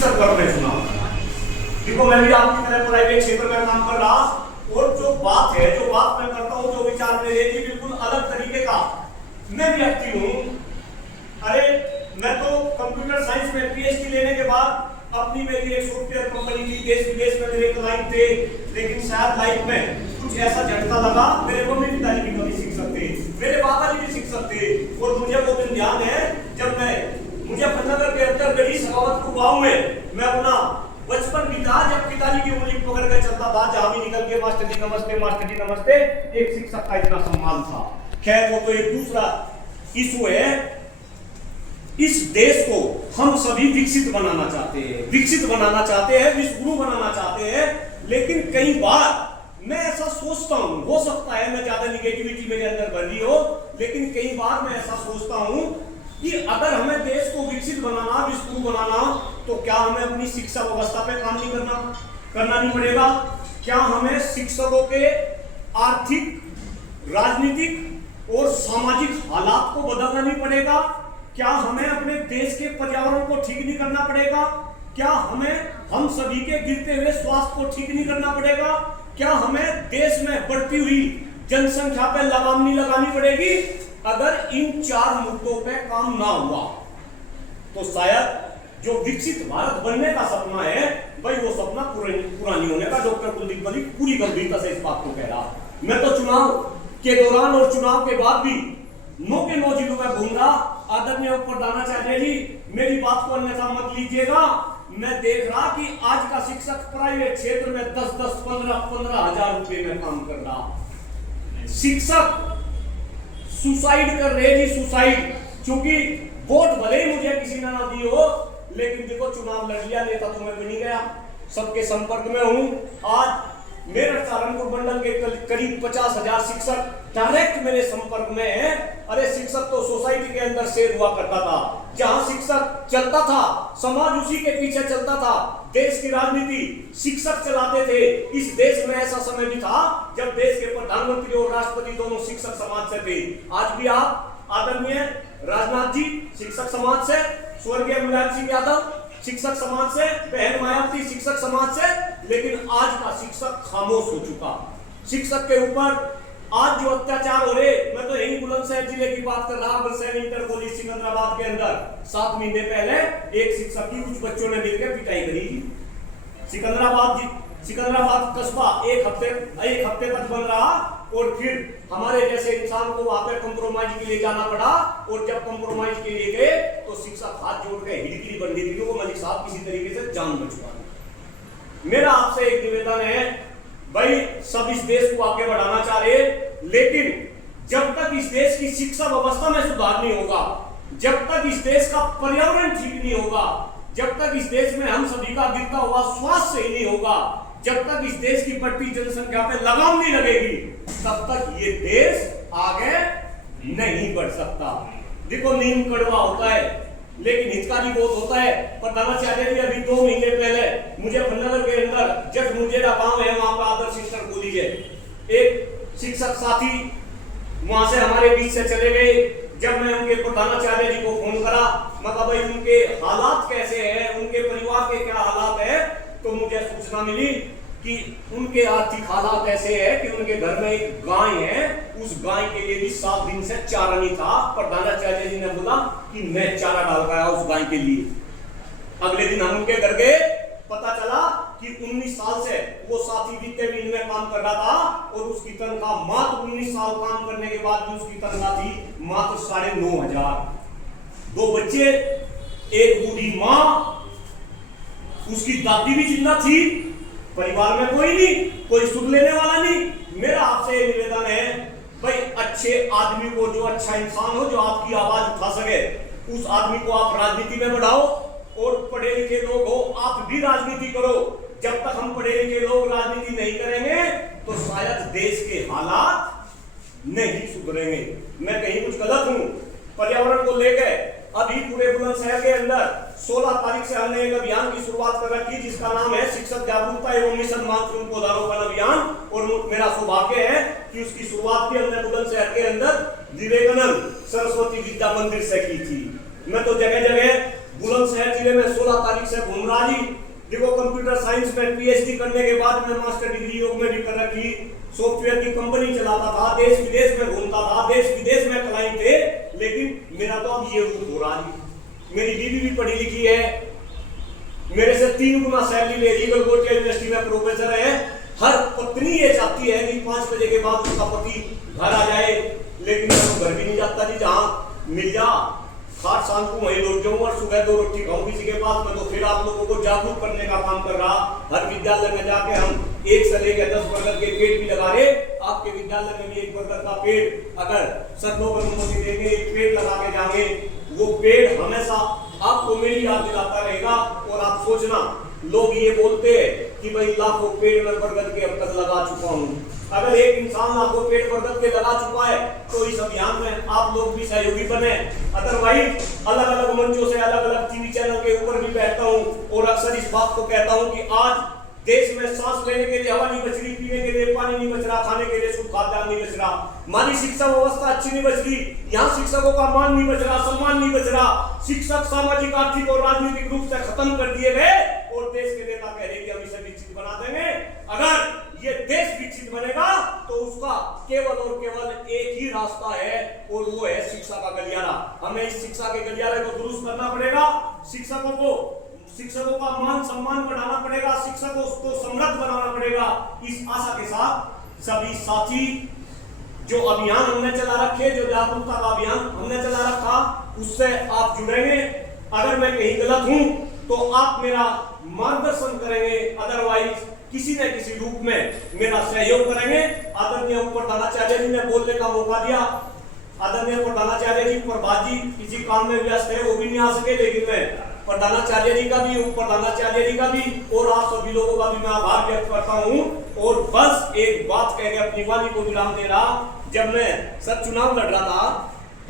शिक्षक पद में चुना। देखो मैं भी आपकी तरह प्राइवेट क्षेत्र में काम कर रहा, और जो बात मैं करता हूँ, जो विचार मेरे लिए बिल्कुल अलग तरीके का मैं व्यक्ति हूँ। अरे मैं तो कंप्यूटर साइंस में पीएचडी लेने के बाद अपनी मेरी एक सॉफ्टवेयर कंपनी थी, देश विदेश में मेरे क्लाइंट थे, लेकिन शायद लाइफ में कुछ ऐसा झटका लगा। मेरे मम्मी पिताजी भी कभी शिक्षक थे, मेरे बाबा जी भी शिक्षक थे, और मुझे वो दिन ध्यान है जब मुझे फतेहनगर के अंदर गढ़ी सखावतपुर गाँव में मैं अपना बचपन बीता, जब पिताजी की उंगली पकड़ कर चलता था, जहां भी निकल के मास्टर जी नमस्ते, मास्टर जी नमस्ते, एक शिक्षक का इतना सम्मान था। खैर वो तो एक दूसरा इशू है। इस देश को हम सभी विकसित बनाना चाहते हैं, विश्वगुरु बनाना चाहते हैं, लेकिन कई बार मैं ऐसा सोचता हूं, हो सकता है मैं ज्यादा निगेटिविटी मेरे अंदर भर रही हो, लेकिन कई बार मैं ऐसा सोचता हूं कि अगर हमें देश को विकसित बनाना, विश्वगुरु बनाना, तो क्या हमें अपनी शिक्षा व्यवस्था पे काम नहीं करना नहीं पड़ेगा? क्या हमें शिक्षकों के आर्थिक, राजनीतिक और सामाजिक हालात को बदलना नहीं पड़ेगा? क्या हमें अपने देश के पर्यावरण को ठीक नहीं करना पड़ेगा? क्या हमें हम सभी के गिरते हुए स्वास्थ्य को ठीक नहीं करना पड़ेगा? क्या हमें देश में बढ़ती हुई जनसंख्या पे लगाम नहीं लगानी पड़ेगी? अगर इन चार मुद्दों पे काम ना हुआ तो शायद जो विकसित भारत बनने का सपना है, भाई वो सपना पुरानी होने का। डॉक्टर कुलदीप मलिक पूरी गंभीरता से इस बात को कह रहा। मैं तो चुनाव के दौरान और चुनाव के बाद भी 9 के 9 जिलों में घूम रहा। आदरणीय प्रधानाचार्य जी, मेरी बात को अन्यथा मत लीजिएगा। मैं देख रहा कि आज का शिक्षक प्राइवेट क्षेत्र में 10-10, 15-15 हजार रुपए में काम कर रहा। शिक्षक सुसाइड कर रहे जी, सुसाइड। क्योंकि वोट भले ही मुझे किसी ने ना दी हो, लेकिन देखो चुनाव लड़ लिया, नेता तो मैं बनी गया, सबके संपर्क में हूं। आज मेरठ सहारनपुर मंडल के करीब 50,000 शिक्षक डायरेक्ट मेरे संपर्क में है। अरे शिक्षक तो सोसाइटी के अंदर शेर हुआ करता था, जहां शिक्षक चलता था समाज उसी के पीछे चलता था। देश की राजनीति शिक्षक चलाते थे। इस देश में ऐसा समय भी था जब देश के प्रधानमंत्री और राष्ट्रपति दोनों शिक्षक समाज से थे। आज भी आप आदरणीय राजनाथ जी शिक्षक समाज से, स्वर्गीय मुलायम सिंह यादव शिक्षक समाज से, बहन मायावती शिक्षक समाज से, लेकिन आज का शिक्षक खामोश हो चुका। शिक्षक के ऊपर आज जो अत्याचार हो रहे, मैं तो यही बुलंदशहर जिले की बात कर रहा हूं। बुलंदशहर इंटर कॉलेज सिकंदराबाद के अंदर 7 महीने पहले एक शिक्षक की कुछ बच्चों ने मिलकर पिटाई करी। सिकंदराबाद कस्बा एक हफ्ते तक बन रहा, और फिर हमारे जैसे इंसान को वहां पे कंप्रोमाइज के लिए जाना पड़ा। और जब कंप्रोमाइज के लिए गए तो शिक्षक हाथ जोड़ के हिड़किरी बन गई थी, वो मलिक साहब किसी तरीके से जान बचवा। मेरा आपसे एक निवेदन है, भाई सब इस देश को आगे बढ़ाना चाह रहे, लेकिन जब तक इस देश की शिक्षा व्यवस्था में सुधार नहीं होगा, जब तक इस देश का पर्यावरण ठीक नहीं होगा, जब तक इस देश में हम सभी का गिरता हुआ स्वास्थ्य सही नहीं होगा, जब तक इस देश की बढ़ती जनसंख्या पे लगाम नहीं लगेगी, तब तक ये देश आगे नहीं बढ़ सकता। देखो नीम कड़वा होता है, लेकिन हितकारी बहुत होता है। प्रधानाचार्य जी अभी 2 महीने पहले मुझे फतेहनगर के अंदर जट मुंजेरा गांव है, वहां पर आदर्श इंटर कॉलेज है, एक शिक्षक साथी वहां से हमारे बीच से चले गए। जब मैं उनके प्रधानाचार्य जी को फोन करा, मैं कहा भाई उनके हालात कैसे हैं, उनके परिवार के क्या हालात है, तो मुझे सूचना मिली कि उनके आर्थिक हालात ऐसे है कि उनके घर में एक गाय है, उस गाय के लिए भी 7 दिन से चारा नहीं था। प्रधानाचार्य जी ने बोला कि मैं चारा डाल कर आया उस गाय के लिए। अगले दिन हम उनके घर गए, पता चला कि 19 साल से वो साथी वित्त में काम कर रहा था, और उसकी तनख्वाह मात्र 19 साल काम करने के बाद भी उसकी तनख्वाह थी मात्र 9,500। 2 बच्चे, एक बूढ़ी माँ, उसकी दादी भी जिंदा थी, परिवार में कोई नहीं, कोई सुध लेने वाला नहीं। मेरा आपसे निवेदन है, भाई अच्छे आदमी को, जो अच्छा इंसान हो, जो आपकी आवाज उठा सके, उस आदमी को आप राजनीति में बढ़ाओ। और पढ़े लिखे लोग हो, आप भी राजनीति करो। जब तक हम पढ़े लिखे लोग राजनीति नहीं करेंगे तो शायद देश के हालात नहीं सुधरेंगे। मैं कहीं कुछ गलत हूं? पर्यावरण को लेकर अभी पूरे बुलंदशहर के अंदर 16 तारीख से हमने एक अभियान की शुरुआत कर रखी, जिसका नाम है शिक्षक जागरूकता एवं मिशन मानसून पौधारोपण अभियान। और मेरा सौभाग्य है कि उसकी शुरुआत भी हमने बुलंदशहर के अंदर विवेकानंद सरस्वती विद्या मंदिर से की थी। मैं तो जगह जगह बुलंदशहर जिले में 16 तारीख से घूम रहा जी। देखो कंप्यूटर साइंस में पीएचडी करने के बाद मैं मास्टर डिग्री योग में भी कर रखी, सॉफ्टवेयर की कंपनी चलाता था, देश विदेश में घूमता था, देश विदेश में क्लाइंट थे, लेकिन मेरा तो अब ये रूप हो रहा जी। मेरी बीवी भी पढ़ी लिखी है, मेरे से 3 गुना सैलरी ले रही, गलगोटिया यूनिवर्सिटी में प्रोफेसर है। हर पत्नी ये चाहती है कि 5 बजे के बाद उसका पति घर आ जाए, लेकिन मैं तो घर भी नहीं जाता जी। जहाँ मिल जा खाट शाम को वहीं लौट जाऊँ और सुबह 2 रोटी खाऊं किसी के पास में। तो फिर आप लोगों को जागरूक करने का काम कर रहा। हर विद्यालय में जाके हम 1 से लेकर 10 बरगद के पेड़ भी लगा रहे। आपके विद्यालय में भी 1 बरगद का पेड़ अगर सब लोग अनुमति देंगे, एक पेड़ लगा के जाएंगे, वो पेड़ हमेशा आपको मेरी याद दिलाता रहेगा। और आप सोचना, लोग ये बोलते हैं कि भाई लाखों पेड़ में बरगद के अब तक लगा चुका हूँ। अगर एक इंसान लाखों पेड़ बरगद के लगा चुका है तो इस अभियान में आप लोग भी सहयोगी बने। अदरवाइज अलग अलग मंचों से, अलग अलग टीवी चैनल के ऊपर भी बैठता हूँ और अक्सर इस बात को कहता हूँ कि आज देश में सांस लेने के लिए हवा नहीं बच रही, पीने के लिए पानी नहीं बच रहा, खाने के लिए शुद्ध खाद्यान्न नहीं बच रहा, हमारी शिक्षा व्यवस्था अच्छी नहीं बच रही, यहाँ शिक्षकों का मान नहीं बच रहा, सम्मान नहीं बच रहा, शिक्षक सामाजिक, आर्थिक और राजनीतिक रूप से खत्म कर दिए गए और देश के नेता कह रहे कि हम इसे विकसित बना देंगे। अगर ये देश विकसित बनेगा तो उसका केवल और केवल एक ही रास्ता है और वो है शिक्षा का गलियारा। हमें इस शिक्षा के गलियारे को दुरुस्त करना पड़ेगा, शिक्षकों का मान सम्मान बढ़ाना पड़ेगा, शिक्षकों को समृद्ध बनाना पड़ेगा। इस आशा के साथ सभी साथी, जो अभियान हमने चला रखे, जो जागरूकता का अभियान हमने चला रखा, उससे आप जुड़ेंगे। अगर मैं कहीं गलत हूं तो आप मेरा मार्गदर्शन करेंगे, अदरवाइज किसी न किसी रूप में मेरा सहयोग करेंगे। आदरणीय प्रधानाचार्य जी ने बोलने का मौका दिया। आदरणीय प्रधानाचार्य जी, प्रभात जी किसी काम में व्यस्त है, वो भी नहीं आ सके, लेकिन मैं प्रधानाचार्य जी का भी, उप प्रधानाचार्य जी का भी और आप सभी लोगों का भी मैं आभार व्यक्त करता हूं। और बस एक बात कह के अपनी वाणी को विराम दे रहा। जब मैं सर चुनाव लड़ रहा था